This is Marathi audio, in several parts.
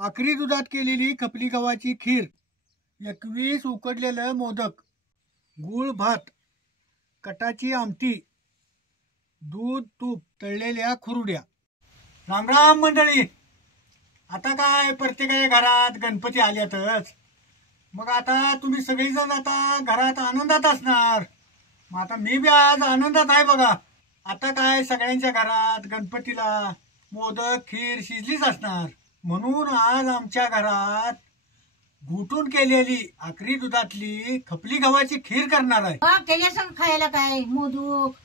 आखरी दुधात केलेली खपली गव्हाची खीर, 21 उकडलेलं मोदक, गूळ भात, कटाची आमटी, दूध तूप, तळलेल्या खुरड्या. रामराम मंडळी. आता काय प्रत्येकाच्या घरात गणपती आल्यातच. मग आता तुम्ही सगळीजण आता घरात आनंदात असणार. मग आता मी बी आज आनंदात आहे बघा. आता काय सगळ्यांच्या घरात गणपतीला मोदक खीर शिजलीच असणार. म्हणून आज आमच्या घरात घुटून केलेली आखरी दुधातली खपली गव्हाची खीर करणार आहे. त्याच्या संग खायला काय मोदक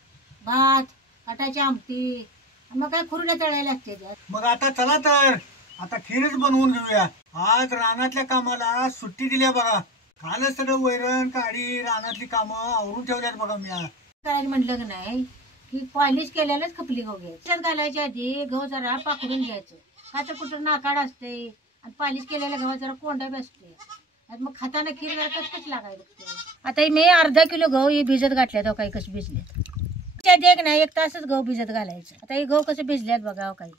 भात कटाची आमटी मग काय खुरड्या तळायला लागते. मग आता चला तर आता खीरच बनवून घेऊया. आज रानातल्या कामाला सुट्टी दिल्या बघा. कालच सगळं वैरण काढी रानातली कामं आवरून ठेवल्यात बघा. मी करायला म्हटलं की नाही की पॉलिश केलेलंच खपली गहू घ्यायचं. घालायच्या आधी गहू जरा पाकडून घ्यायचं. खातर कुठं नाकाड असते आणि पॉलिश केलेल्या गव्हात जरा कोंडा बसते. मग खाताना खीर जरा कचकच लागायला लागते. आता मी अर्धा किलो गहू ही भिजत घातल्यात. काही कसे भिजलेत देख नाही 1 तासच गहू भिजत घालायचं. आता हे गहू कसे भिजल्यात बघा. काही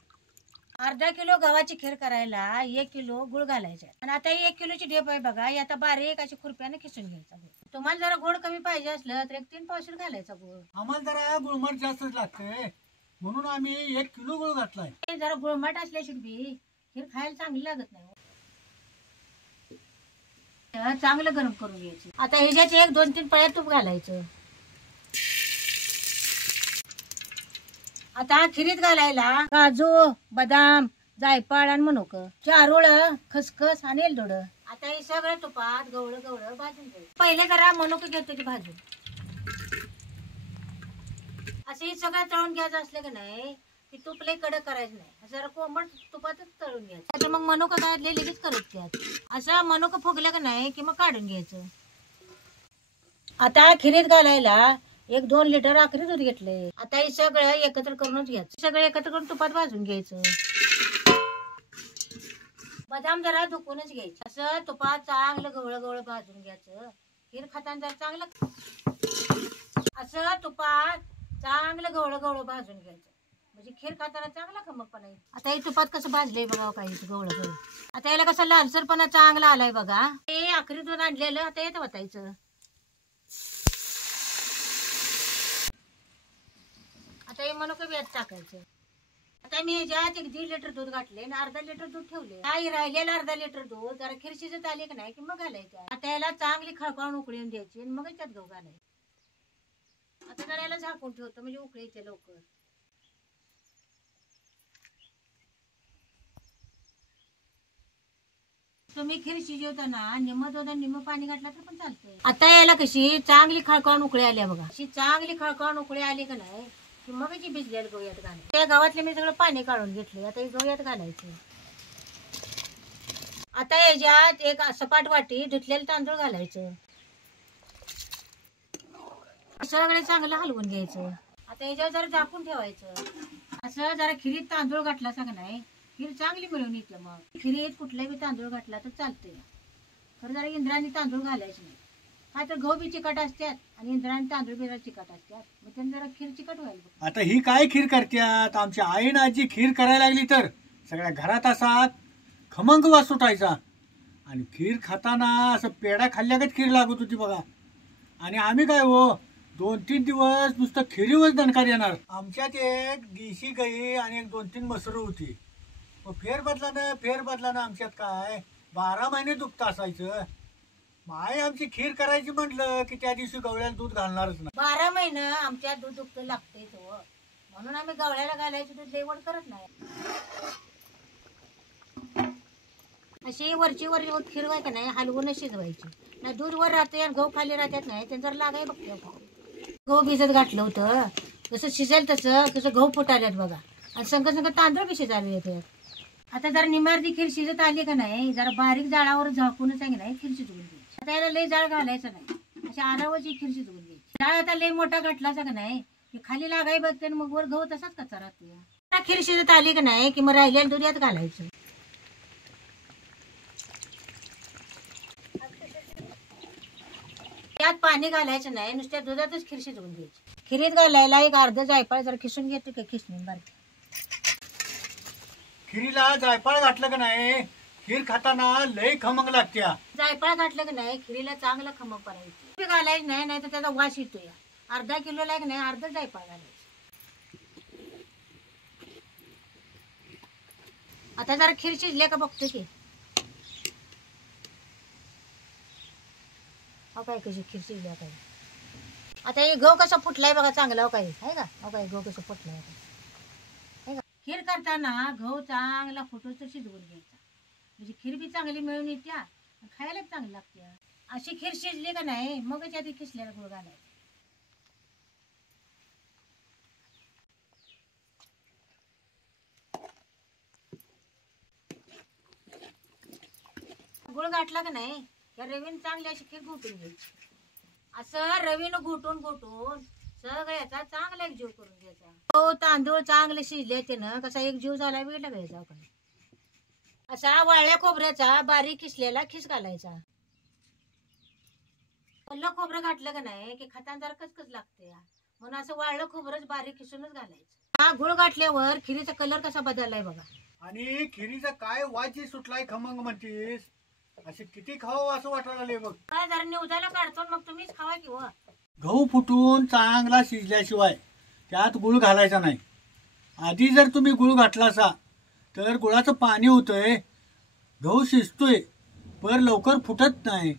अर्धा किलो गव्हाची खीर करायला 1 किलो गुळ घालायचा. आणि आता ही 1 किलोची ढेप आहे बघा. ही आता बारीक अशी खुरप्याने खिसून घ्यायचा. तुम्हाला जरा गोड कमी पाहिजे असलं तर 1-3 पावशेर घालायचा गुळ. आम्हाला जरा गुळमट जास्तच लागते म्हणून आम्ही 1 किलो गुळ घातलाय. जरा गुळमट असल्याशिवाय बी खीर खायला चांगली लागत नाही. चांगलं गरम करून घ्यायचं. आता ह्याच्यात 1-2-3 पळ्या तूप घालायचं. आता खिरीत घालायला काजू बदाम जायफळ आणि मनुक, चारोळ खसखस आणि एलदोड. आता हे सगळं तुपात गवळं गवळं भाजून घ्यायचं. पहिले जरा मनुक घेतो की भाजून. असं हे सगळं तळून घ्यायचं असलं की नाही की तूप लय कडक करायचं नाही. जरा कोंबट तुपातच तळून घ्यायचं. तर मग मनुक काय लगेच करत घ्यायचं. असं मनुक फुगलं की नाही की मग काढून घ्यायचं. आता खिरीत घालायला 1-2 लिटर आखरी दूध घेतलंय. आता हे सगळं एकत्र करूनच घ्यायचं. सगळं एकत्र करून तुपात भाजून घ्यायचं. बदाम जरा धुकूनच घ्यायचं. असं तुपात चांगलं गवळं गवळं भाजून घ्यायचं. खीर खाताना जरा चांगलं असं तुपात चांगलं गवळं गवळं भाजून घ्यायचं. म्हणजे खीर खाताना चांगला खमकपणा येईल. आता हे तुपात कसं भाजलंय बघा. काही गवळं गवळं. आता याला कसं लालसरपणा चांगला आलाय बघा. हे आखरी दूध आणलेलं आता येत वतायचं. आता हे मनुक बी टाकायचं. आता मी ह्याच्यात 1.5 लिटर दूध घातले आणि अर्धा लिटर दूध ठेवले. काही राहिलेलं अर्धा लिटर दूध जरा खीर शिजत आली की नाही की मग घालायचं. आता याला चांगली खळखळून उकळून द्यायची आणि मग त्यात गहू घालायचं. आता जरा याला झाकून ठेवतो म्हणजे उकळी येते लवकर. तुम्ही खीर शिजवताना निम्म दूध आणि निम्म पाणी घातलं तर पण चालतंय. आता याला कशी चांगली खळखळून उकळी आल्या बघा. अशी चांगली खळखळून उकळी आली का नाही की मग जी भिजलेलं गहू यात घालायचं. त्या गव्हातले मी सगळं पाणी काढून घेतले. आता हे गहू यात घालायचं. आता याच्यात 1 सपाट वाटी धुतलेलं तांदूळ घालायचं. सगळे चांगलं हलवून घ्यायचं. आता याच्यावर जरा झाकून ठेवायचं. असं जरा खिरीत तांदूळ घातला का नाही खीर चांगली मिळून येते. मग खिरीत कुठलाही बी तांदूळ घातला तर चालतंय. खरं जरा इंद्रायणी तांदूळ घालायचे नाही. काय तर गहू बी चिकट असतात आणि इंद्रायणी तांदूळ बी चिकट असतात. मग त्यांनी जरा खीर चिकट व्हायला. आता ही काय खीर करतात. आमच्या आईनं आजी खीर करायला लागली तर सगळ्या घरात असा खमंग वास सुटायचा. आणि खीर खाताना असं पेढा खाल्ल्यागत खीर लागत होती बघा. आणि आम्ही काय हो 2-3 दिवस नुसतं खिरीवर दणकार येणार. आमच्यात 1 देशी गाई आणि 1-2-3 मसरं होती. फेर बदलानं आमच्यात काय 12 महिने दुखत असायचं. माय आमची खीर करायची म्हटलं की त्या दिवशी गवळ्याला दूध घालणारच नाही. 12 महिने आमच्या दूध दुखत लागते म्हणून आम्ही गवळ्याला घालायचं दूध लेवड करत नाही. अशी वरची वर खीर व्हाय का नाही हलवूनच शिजवायची. नाही दूध वर राहते आणि गहू खाली राहतात नाही त्यांचा लागाय बघते. गहू भिजत घातलं होतं कसं शिजेल तसं कसं गहू फुटायल्यात बघा. आणि संग तांदूळ बी शिजायला येतात. आता जरा निमार्दी खीर शिजत आली का नाही जरा बारीक जाळावर झाकूनच आहे की नाही खीर शिजवून घ्यायची. आता याला लय जाळ घालायचं नाही. अशा आरावची खीर शिजवून घ्यायची. जाळ आता लय मोठा घातलाचा का नाही की खाली लागाय बघते मग वर गहू तसाच कच्चा राहतो. खीर शिजत आली का नाही की मग राहिलेलं दूध यात घालायचं. यात पाणी घालायचं नाही. नुसत्या दुधातच खीर शिजवून घ्यायची. खिरीत घालायला 1 अर्ध जायफळ जरा खिसून घेतो की खिसणीन बारीक. खिरीला जायफळ घातलं का नाही खीर खाताना लय खमंग लागत्या. जायफळ घातलं की नाही खिरीला चांगलं खमक करायचं घालायचं नाही, नाही तर त्याचा वास येतोय. अर्धा किलोला की नाही अर्धा जायफळ घालायचं. आता जरा खीर शिजले का बघतो की. हो काय कशी खीर शिजल्या काय. आता हे गहू कसा फुटलाय बघा चांगला. हो काय आहे का. हो काय गहू कसं फुटलाय का. खीर करताना गहू चांगला फुटूच शिजवून घ्यायचा, म्हणजे खीर बी चांगली मिळून येत्या, खायला चांगली लागते. अशी खीर शिजली का नाही मगच आधी खिसलेला गुळ घालायचा. गुळ घातला का नाही त्या रवीने चांगली अशी खीर घुटून घ्यायची. असं रवीनं घुटून घुटून सगळ्याचा चांगला एक जीव करून घ्यायचा. हो तांदूळ चांगले शिजले ते ना कसा एक जीव झाला वेळ लागायचा. काय असा वाळल्या खोबऱ्याचा बारीक किसलेला खिस घालायचा. ओलं खोबरं घातलं का नाही की खाताना जरा कचकच लागते, म्हणून असं वाळलं खोबरंच बारीक किसूनच घालायचं. हा गुळ घातल्यावर खिरीचा कलर कसा बदललाय बघा. आणि खिरीचा काय वाजी सुटलाय खमंग म्हणतीस. असे किती खावं असं वाटायला लागले बघ. काय जरा निवदाला काढतो मग तुम्हीच खावा की. गहू फुटून चांगला शिजल्याशिवाय त्यात गुळ घालायचा नाही. आधी जर तुम्ही गुळ घातलासा तर गुळाचं पाणी होतंय, गहू शिजतोय पर लवकर फुटत नाही.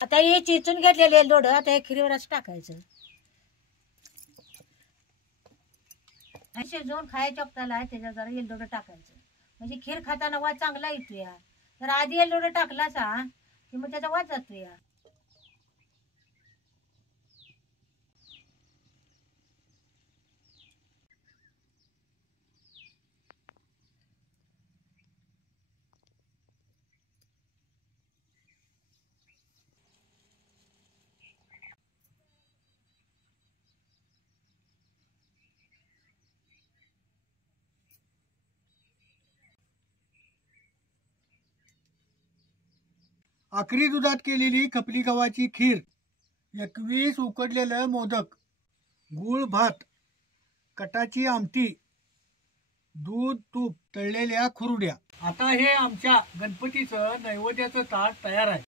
आता हे चिचून घेतलेले लोड आता हे खिरीवर असं टाकायचं. शिजवून खायच्या वक्ताला त्याच्यावर जरा येलदोड टाकायचं, म्हणजे खीर खाताना वास चांगला येतोय. जर आधी येलदोड टाकलासा की मग त्याचा वास जातोय. आकरी दुधात केलेली खपली गव्हाची खीर, 21 उकडलेलं मोदक, गुळ भात, कटाची आमटी, दूध तूप तळलेल्या खुरड्या. आता हे आमच्या गणपतीचं नैवेद्याचं ताट तयार आहे.